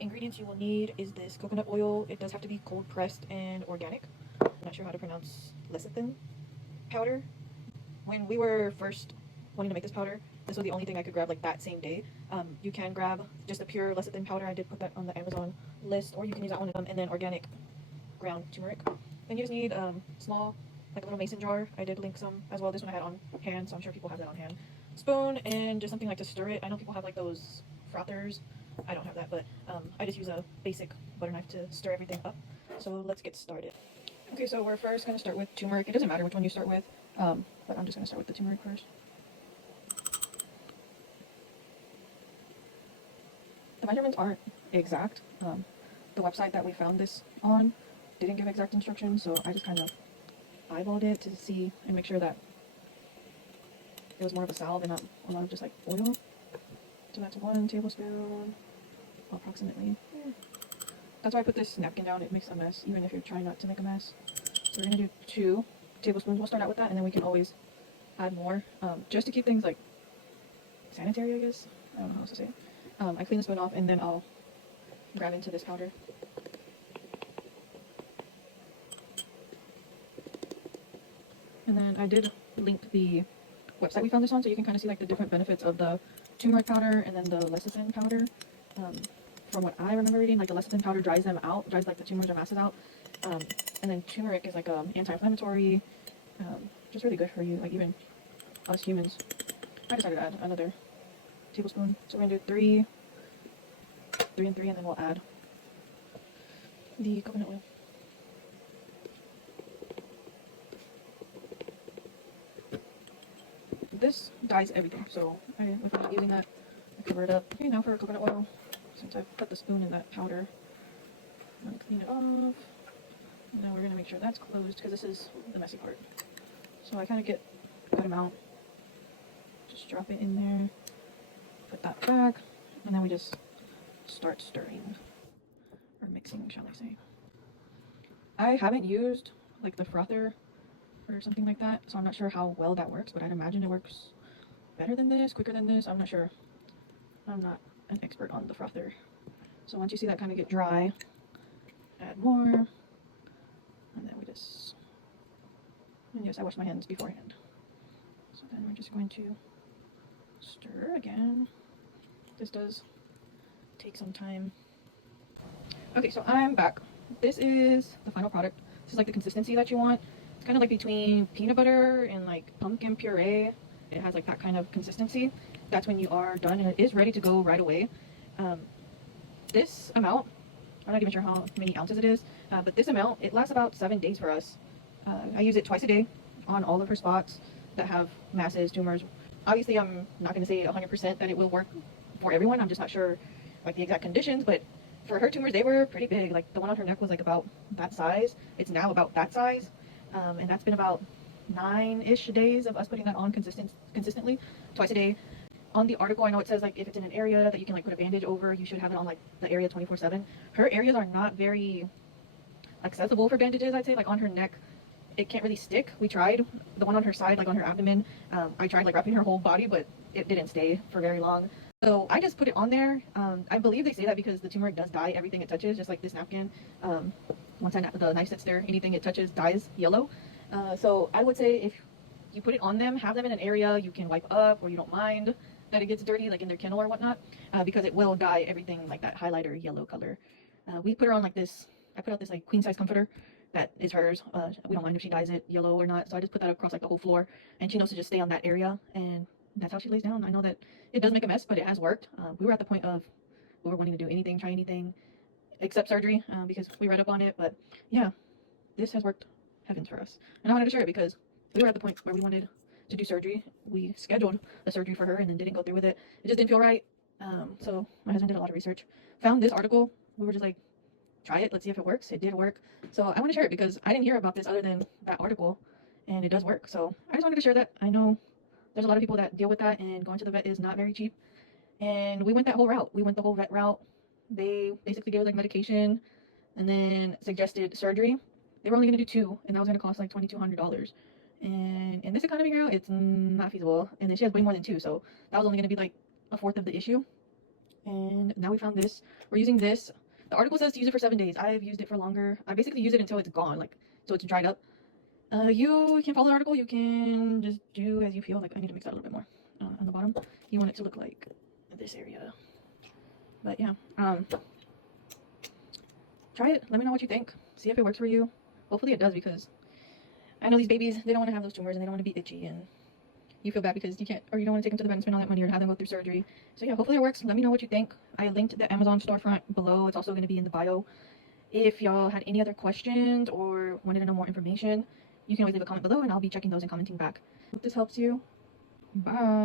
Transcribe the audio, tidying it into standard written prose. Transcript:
ingredients you will need is this coconut oil. It does have to be cold pressed and organic. I'm not sure how to pronounce lecithin powder. When we were first wanting to make this powder, this was the only thing I could grab like that same day. You can grab just a pure lecithin powder. I did put that on the Amazon list, or you can use that one. And then organic ground turmeric. Then you just need small, like a little mason jar. I did link some as well. This one I had on hand, so I'm sure people have that on hand. Spoon and just something like to stir it. I know people have like those frothers. I don't have that, but I just use a basic butter knife to stir everything up. So let's get started. Okay, so we're first going to start with turmeric. It doesn't matter which one you start with, but I'm just going to start with the turmeric first. The measurements aren't exact. The website that we found this on didn't give exact instructions, so I just kind of eyeballed it to see and make sure that it was more of a salve and not a lot of just like oil. So that's 1 tablespoon, approximately. That's why I put this napkin down. It makes a mess, even if you're trying not to make a mess. So we're gonna do 2 tablespoons. We'll start out with that, and then we can always add more, just to keep things like sanitary, I guess. I don't know how else to say it. I clean the spoon off, and then I'll grab into this powder. And then I did link the website we found this on, so you can kind of see like the different benefits of the turmeric powder and then the lecithin powder. From what I remember reading, like the lecithin powder dries them out, dries like the tumors or masses out, and then turmeric is like anti-inflammatory, just really good for you, like even us humans. I decided to add another tablespoon, so we're gonna do 3 and 3, and then we'll add the coconut oil. This dyes everything, so if I'm not using that, I cover it up. Okay, now for coconut oil, since I've put the spoon in that powder, I'm going to clean it off. Now we're going to make sure that's closed, because this is the messy part. So I kind of get a good amount, just drop it in there, put that back, and then we just start stirring, or mixing, shall I say. I haven't used like the frother or something like that, so I'm not sure how well that works, but I'd imagine it works better than this, quicker than this. I'm not sure. I'm not an expert on the frother. So once you see that kind of get dry, add more, and then we just, and yes, I washed my hands beforehand. So then we're just going to stir again. This does take some time. Okay, so I'm back. This is the final product. This is like the consistency that you want. It's kind of like between peanut butter and like pumpkin puree. It has like that kind of consistency. That's when you are done, and it is ready to go right away. This amount, I'm not even sure how many ounces it is, but this amount, it lasts about 7 days for us. I use it twice a day on all of her spots that have masses, tumors. Obviously, I'm not going to say 100% that it will work for everyone. I'm just not sure like the exact conditions, but for her tumors, they were pretty big. Like the one on her neck was like about that size. It's now about that size, and that's been about 9-ish days of us putting that on consistently, twice a day. On the article, I know it says like if it's in an area that you can like put a bandage over, you should have it on like the area 24/7. Her areas are not very accessible for bandages, I'd say. Like on her neck, it can't really stick. We tried the one on her side, like on her abdomen. I tried like wrapping her whole body, but it didn't stay for very long. So I just put it on there. I believe they say that because the turmeric does dye everything it touches, just like this napkin. Once the knife sits there, anything it touches dyes yellow. So I would say if you put it on them, have them in an area you can wipe up or you don't mind that it gets dirty, like in their kennel or whatnot, because it will dye everything like that highlighter yellow color. We put her on like this. I put out this like queen size comforter that is hers. We don't mind if she dyes it yellow or not, so I just put that across like the whole floor, and she knows to just stay on that area, and that's how she lays down. I know that it does make a mess, but it has worked. We were at the point of we were wanting to do anything, try anything except surgery, because we read up on it. But yeah, this has worked heavens for us, and I wanted to share it because we were at the point where we wanted to do surgery. We scheduled the surgery for her and then didn't go through with it. It just didn't feel right. So my husband did a lot of research, found this article. We were just like, try it, let's see if it works. It did work. So I want to share it because I didn't hear about this other than that article, and it does work. So I just wanted to share that. I know there's a lot of people that deal with that, and going to the vet is not very cheap. And we went that whole route. We went the whole vet route. They basically gave us like medication and then suggested surgery. They were only going to do 2, and that was going to cost like $2,200. And in this economy, girl, it's not feasible. And then she has way more than 2, so that was only going to be like a fourth of the issue. And now we found this. We're using this. The article says to use it for 7 days. I've used it for longer. I basically use it until it's gone, like, so it's dried up. You can follow the article. You can just do as you feel. Like, I need to mix that a little bit more on the bottom. You want it to look like this area. But yeah, try it. Let me know what you think. See if it works for you. Hopefully it does, because I know these babies, they don't want to have those tumors and they don't want to be itchy, and you feel bad because you can't, or you don't want to take them to the vet and spend all that money or have them go through surgery. So yeah, hopefully it works. Let me know what you think. I linked the Amazon storefront below. It's also going to be in the bio. If y'all had any other questions or wanted to know more information, you can always leave a comment below and I'll be checking those and commenting back. Hope this helps you. Bye.